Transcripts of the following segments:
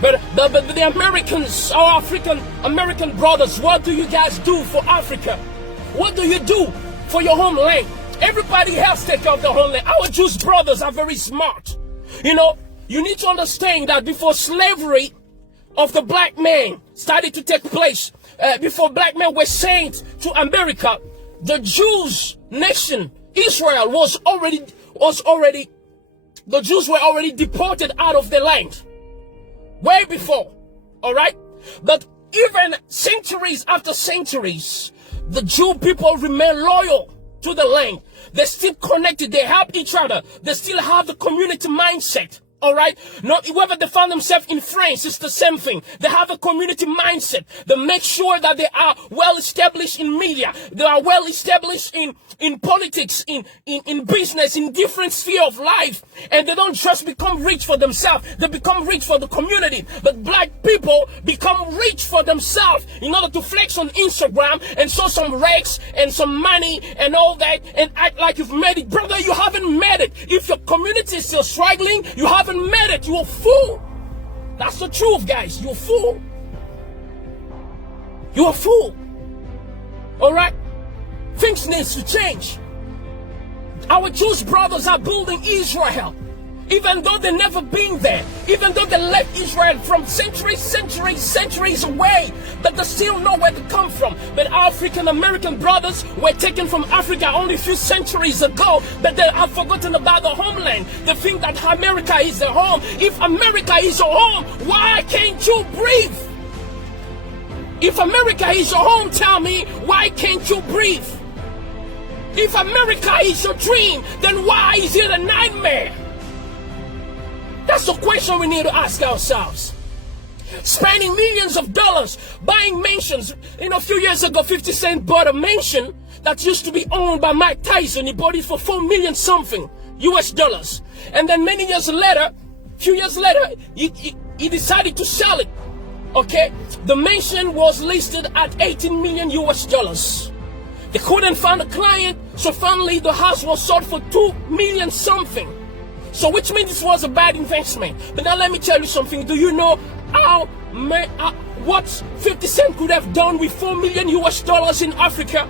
But the Americans, our African American brothers, what do you guys do for Africa? What do you do for your homeland? Everybody else take care of their homeland. Our Jewish brothers are very smart. You know, you need to understand that before slavery of the black man started to take place, before black men were sent to America, the Jews nation, Israel, the Jews were already deported out of the land. Way before, all right? But even centuries after centuries, the Jew people remain loyal to the land. They're still connected. They help each other. They still have the community mindset. All right. Not whether they find themselves in France, it's the same thing. They have a community mindset. They make sure that they are well established in media. They are well established in politics, in business, in different sphere of life. And they don't just become rich for themselves. They become rich for the community. But black people become rich for themselves in order to flex on Instagram and show some racks and some money and all that and act like you've made it. Brother, you haven't made it. If your community is still struggling, you haven't made it. You're a fool. That's the truth, guys. You're a fool. You're a fool. All right? Things need to change. Our Jewish brothers are building Israel. Even though they've never been there, even though they left Israel from centuries away, but they still know where to come from. But African American brothers were taken from Africa only a few centuries ago, but they have forgotten about the homeland. They think that America is their home. If America is your home, why can't you breathe? If America is your home, tell me, why can't you breathe? If America is your dream, then why is it a nightmare? That's the question we need to ask ourselves. Spending millions of dollars buying mansions. You know, a few years ago, 50 Cent bought a mansion that used to be owned by Mike Tyson. He bought it for $4 million something US dollars. And then many years later, few years later, he decided to sell it. Okay? The mansion was listed at 18 million US dollars. They couldn't find a client, so finally the house was sold for 2 million something. So which means this was a bad investment. But now let me tell you something. Do you know what 50 Cent could have done with 4 million US dollars in Africa?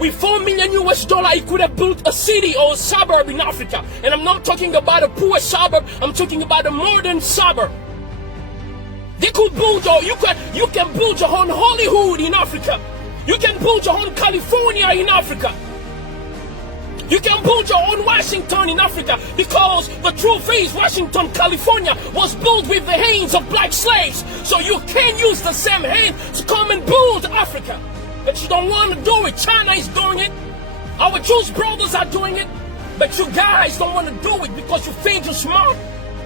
With 4 million US dollars, he could have built a city or a suburb in Africa. And I'm not talking about a poor suburb. I'm talking about a modern suburb. They could build you can build your own Hollywood in Africa. You can build your own California in Africa. You can build your own Washington in Africa, because the truth is Washington, California was built with the hands of black slaves. So you can use the same hand to come and build Africa. But you don't want to do it. China is doing it. Our Jewish brothers are doing it. But you guys don't want to do it because you think you're smart.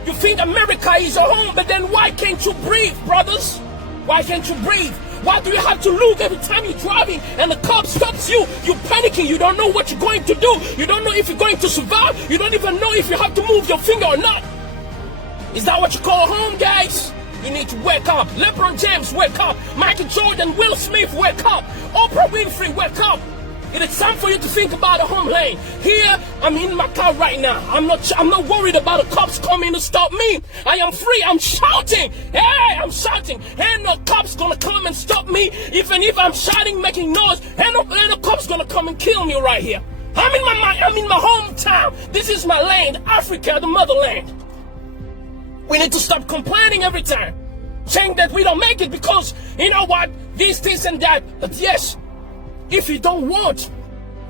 You think America is your home, but then why can't you breathe, brothers? Why can't you breathe? Why do you have to look every time you're driving and the cop stops you? You're panicking. You don't know what you're going to do. You don't know if you're going to survive. You don't even know if you have to move your finger or not. Is that what you call home, guys? You need to wake up. LeBron James, wake up. Michael Jordan, Will Smith, wake up. Oprah Winfrey, wake up. It is time for you to think about the homeland. Here, I'm in my car right now. I'm not worried about the cops coming to stop me. I am free. I'm shouting. Hey, I'm shouting. Ain't no cops gonna come and stop me. Even if I'm shouting, making noise, ain't no cops gonna come and kill me right here. I'm in my hometown. This is my land, Africa, the motherland. We need to stop complaining every time, saying that we don't make it because, you know what, this and that. But yes, if you don't want,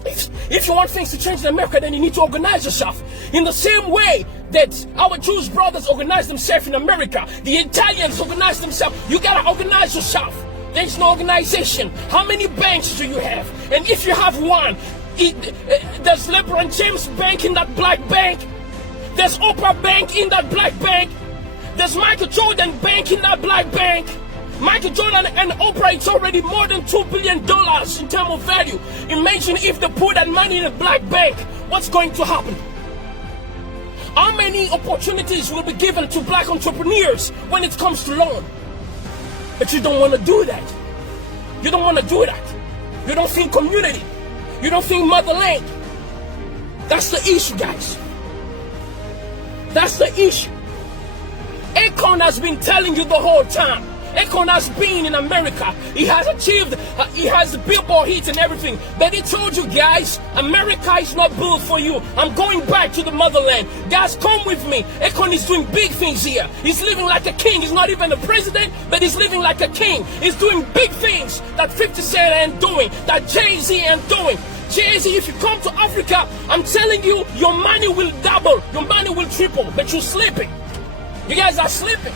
if you want things to change in America, then you need to organize yourself. In the same way that our Jewish brothers organize themselves in America, the Italians organize themselves. You gotta organize yourself. There's no organization. How many banks do you have? And if you have one, does LeBron James bank in that black bank? Does Oprah bank in that black bank? Does Michael Jordan bank in that black bank? Michael Jordan and Oprah, it's already more than $2 billion in terms of value. Imagine if they put that money in a black bank. What's going to happen? How many opportunities will be given to black entrepreneurs when it comes to loan? But you don't want to do that. You don't want to do that. You don't think community. You don't think motherland. That's the issue, guys. That's the issue. Akon has been telling you the whole time. Akon has been in America. He has achieved, he has Billboard hits and everything. But he told you guys, America is not built for you. I'm going back to the motherland. Guys, come with me. Akon is doing big things here. He's living like a king. He's not even a president, but he's living like a king. He's doing big things that 50 Cent ain't doing, that Jay-Z ain't doing. Jay-Z, if you come to Africa, I'm telling you, your money will double, your money will triple, but you're sleeping. You guys are sleeping.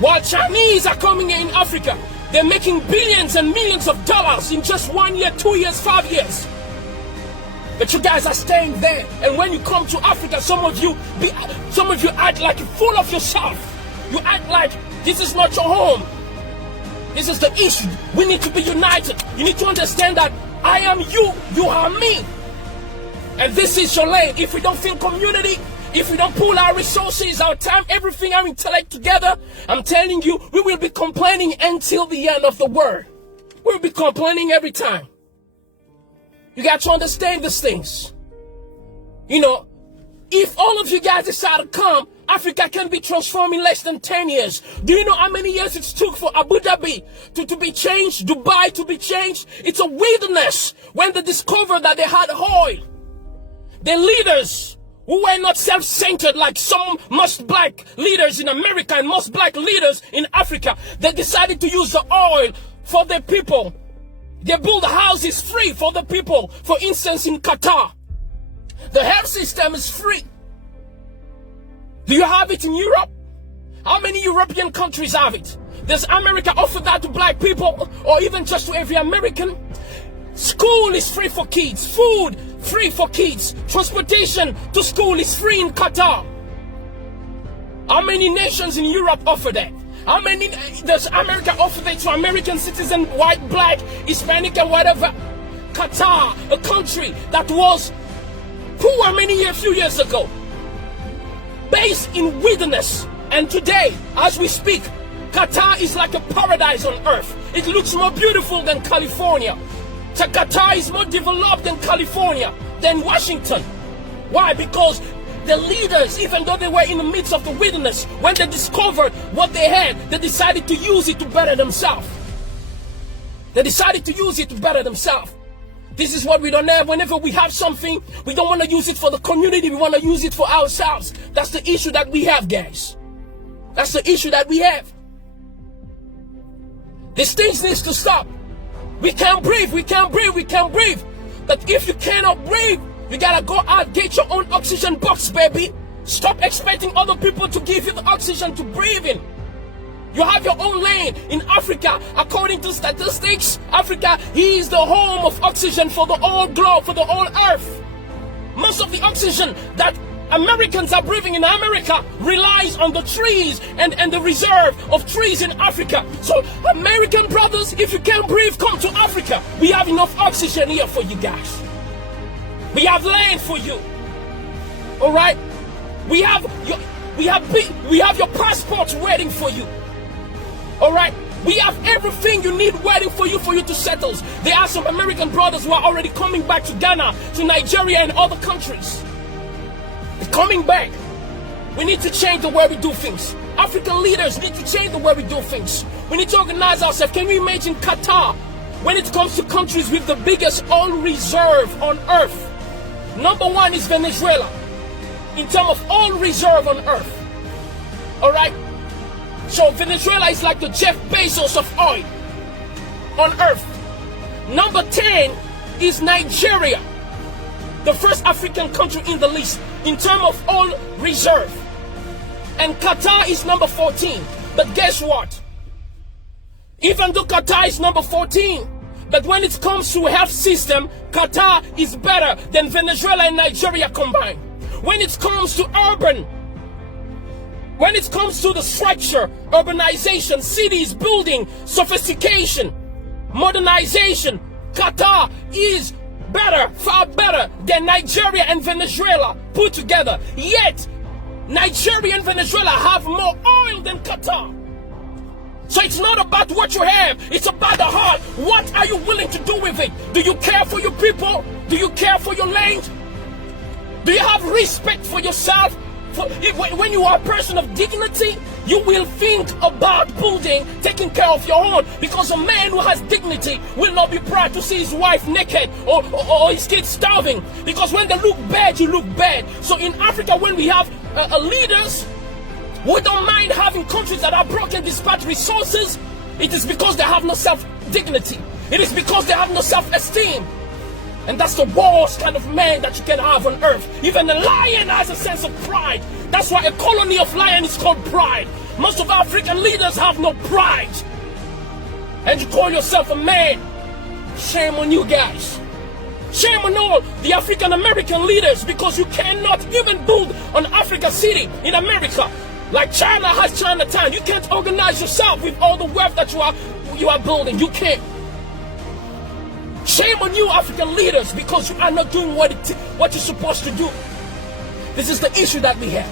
While Chinese are coming in Africa, they're making billions and millions of dollars in just 1 year, 2 years, 5 years. But you guys are staying there. And when you come to Africa, some of you act like you're full of yourself. You act like this is not your home. This is the issue. We need to be united. You need to understand that I am you, you are me. And this is your lane. If we don't feel community, if we don't pool our resources, our time, everything, our intellect together, I'm telling you, we will be complaining until the end of the world. We'll be complaining every time. You got to understand these things. You know, if all of you guys decide to come, Africa can be transformed in less than 10 years. Do you know how many years it took for Abu Dhabi to be changed, Dubai to be changed? It's a wilderness. When they discovered that they had oil, the leaders who were not self-centered like some most black leaders in America and most black leaders in Africa, they decided to use the oil for the people. They build houses free for the people. For instance, in Qatar, the health system is free. Do you have it in Europe? How many European countries have it? Does America offer that to black people or even just to every American? School is free for kids. Food free for kids. Transportation to school is free in Qatar. How many nations in Europe offer that? How many does America offer that to American citizens, white, black, Hispanic, and whatever? Qatar, a country that was poor a few years ago, based in wilderness, and today, as we speak, Qatar is like a paradise on earth. It looks more beautiful than California. So Qatar is more developed than California, than Washington. Why? Because the leaders, even though they were in the midst of the wilderness, when they discovered what they had, they decided to use it to better themselves. They decided to use it to better themselves. This is what we don't have. Whenever we have something, we don't want to use it for the community. We want to use it for ourselves. That's the issue that we have, guys. That's the issue that we have. These things need to stop. We can't breathe. We can't breathe. We can't breathe. But if you cannot breathe, you gotta go out, get your own oxygen box, baby. Stop expecting other people to give you the oxygen to breathe in. You have your own lane. In Africa, according to statistics, Africa is the home of oxygen for the whole globe, for the whole earth. Most of the oxygen that Americans are breathing in America relies on the trees and the reserve of trees in Africa. So, American brothers, if you can't breathe, come to Africa. We have enough oxygen here for you guys. We have land for you. All right? We have your passports waiting for you. All right? We have everything you need waiting for you to settle. There are some American brothers who are already coming back to Ghana, to Nigeria, and other countries. They're coming back. We need to change the way we do things. African leaders need to change the way we do things. We need to organize ourselves. Can you imagine Qatar? When it comes to countries with the biggest oil reserve on earth, number one is Venezuela in terms of oil reserve on earth. All right? So Venezuela is like the Jeff Bezos of oil on earth. Number 10 is Nigeria, the first African country in the list in terms of oil reserve. And Qatar is number 14. But guess what? Even though Qatar is number 14, but when it comes to health system, Qatar is better than Venezuela and Nigeria combined. When it comes to urban, when it comes to the structure, urbanization, cities, building, sophistication, modernization, Qatar is better, far better than Nigeria and Venezuela put together. Yet, Nigeria and Venezuela have more oil than Qatar. So it's not about what you have, it's about the heart. What are you willing to do with it? Do you care for your people? Do you care for your land? Do you have respect for yourself, When you are a person of dignity, you will think about building, taking care of your own. Because a man who has dignity will not be proud to see his wife naked or his kids starving. Because when they look bad, you look bad. So in Africa, when we have leaders who don't mind having countries that are broken despite resources, it is because they have no self-dignity. It is because they have no self-esteem. And that's the worst kind of man that you can have on earth. Even a lion has a sense of pride. That's why a colony of lions is called pride. Most of African leaders have no pride. And you call yourself a man. Shame on you guys. Shame on all the African American leaders, because you cannot even build an Africa city in America. Like China has Chinatown. You can't organize yourself with all the wealth that you are building. You can't. Shame on you, African leaders, because you are not doing what you're supposed to do. This is the issue that we have.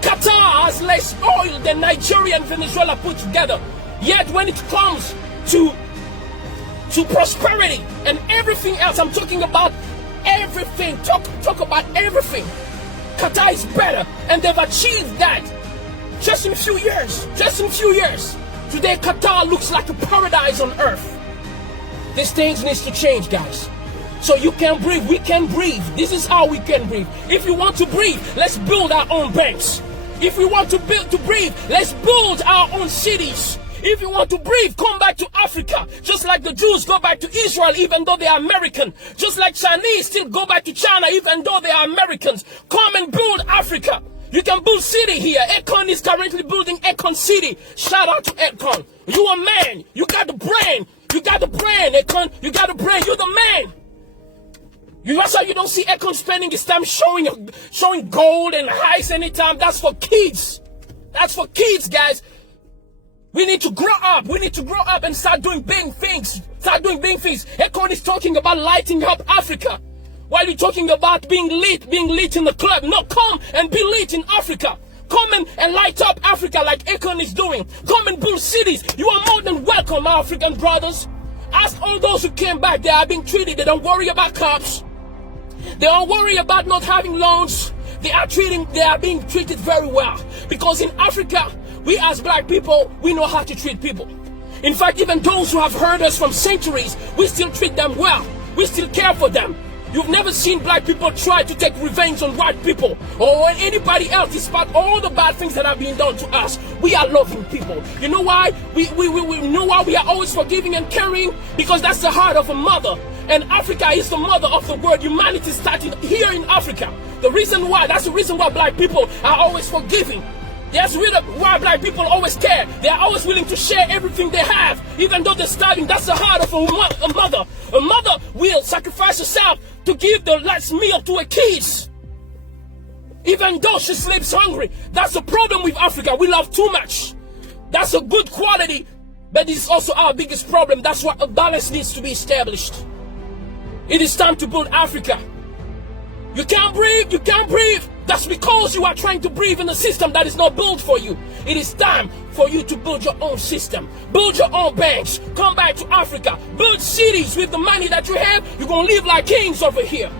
Qatar has less oil than Nigeria and Venezuela put together. Yet when it comes to prosperity and everything else, I'm talking about everything. Talk about everything. Qatar is better, and they've achieved that just in a few years. Just in a few years. Today, Qatar looks like a paradise on earth. These things need to change, guys. So you can breathe. We can breathe. This is how we can breathe. If you want to breathe, let's build our own banks. If we want to breathe, let's build our own cities. If you want to breathe, come back to Africa. Just like the Jews go back to Israel even though they are American. Just like Chinese still go back to China even though they are Americans. Come and build Africa. You can build city here. Akon is currently building Akon City. Shout out to Akon. You a man. You got the brain. You got the brain, Akon. You got the brain. You're the man. That's why you don't see Akon spending his time showing gold and highs anytime. That's for kids. That's for kids, guys. We need to grow up. We need to grow up and start doing big things. Start doing big things. Akon is talking about lighting up Africa. While you're talking about being lit in the club. No, come and be lit in Africa. Come and light up Africa like Akon is doing. Come and build cities. You are more than welcome, my African brothers. Ask all those who came back. They are being treated. They don't worry about cops. They don't worry about not having loans. They are being treated very well. Because in Africa, we as black people, we know how to treat people. In fact, even those who have heard us from centuries, we still treat them well. We still care for them. You've never seen black people try to take revenge on white people or on anybody else, despite all the bad things that are being done to us. We are loving people. You know why? We know why we are always forgiving and caring? Because that's the heart of a mother. And Africa is the mother of the world. Humanity started here in Africa. That's the reason why black people are always forgiving. That's why black people always care. They are always willing to share everything they have, even though they're starving. That's the heart of a mother. A mother will sacrifice herself to give the last meal to her kids, even though she sleeps hungry. That's the problem with Africa. We love too much. That's a good quality, but it's also our biggest problem. That's why a balance needs to be established. It is time to build Africa. You can't breathe. You can't breathe. That's because you are trying to breathe in a system that is not built for you. It is time for you to build your own system. Build your own banks. Come back to Africa. Build cities with the money that you have. You're going to live like kings over here.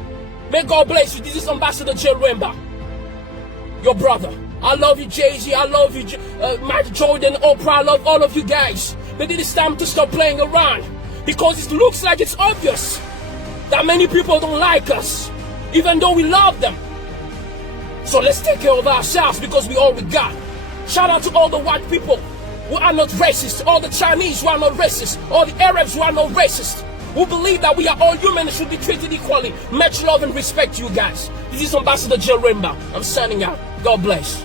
May God bless you. This is Ambassador J. Wemba, your brother. I love you, Jay-Z. I love you, Michael Jordan, Oprah. I love all of you guys. But it is time to stop playing around, because it looks like it's obvious that many people don't like us, even though we love them. So let's take care of ourselves, because we all we got. Shout out to all the white people who are not racist, all the Chinese who are not racist, all the Arabs who are not racist, who believe that we are all human and should be treated equally. Much love and respect to you guys. This is Ambassador J. Wemba. I'm signing out. God bless.